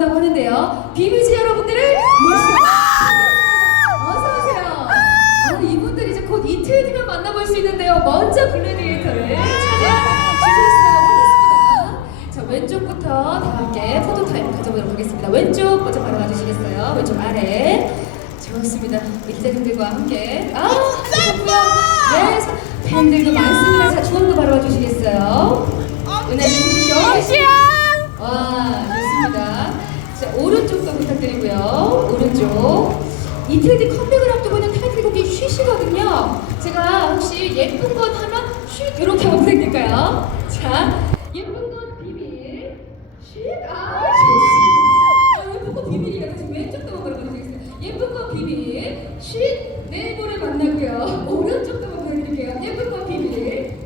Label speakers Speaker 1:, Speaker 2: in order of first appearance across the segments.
Speaker 1: 올라온다고 하는데요. 비비지 여러분들을 모시고 어서 오세요. 아, 이분들이 이제 곧 이틀 뒤면 만나볼 수 있는데요. 먼저 글래디에이터를 찾아주셨어요. 반갑습니다. 자 왼쪽부터 다 함께 포토 타임 가져보도록 하겠습니다. 왼쪽 먼저 바로 가주시겠어요? 왼쪽 아래. 좋습니다. 기자님들과 함께. 아, 좋고요. 네, 팬들도 많습니다. 자, 주원도 바로 와주시겠어요? 은혜 주 오른쪽. 이틀 뒤 컴백을 앞두고 있는 타이틀곡이 쉬시거든요. 제가 혹시 예쁜 것 하면 쉬 이렇게 하면 부탁드릴까요? 자, 예쁜 것 비밀. 쉬. 아, 좋습니다. 아.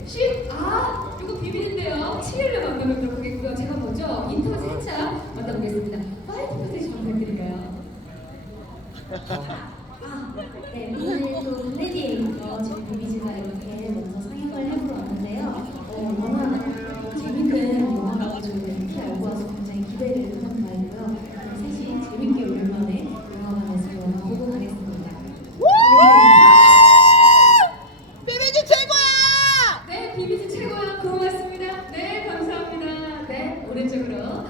Speaker 1: 쉬. 아, 이거 비밀인데요. 7일에 만나뵙도록 하겠고요. 제가 먼저 인터뷰 살짝 만나보겠습니다. 파이트 포지션 부탁드릴까요?
Speaker 2: 아, 네, 오늘 또 레디에이터 저희 비비지가 이렇게 먼저 상영을 해보러 왔는데요. 어, 워낙 재밌는 영화라고 저희가 이렇게 알고 와서 굉장히 기대를 하는 바이고요. 셋이 재밌게 오랜만에 영화관에서 영화 보고 가겠습니다.
Speaker 3: 비비지 최고야!
Speaker 1: 네, 비비지 최고야. 고맙습니다. 네, 감사합니다. 네, 오른쪽으로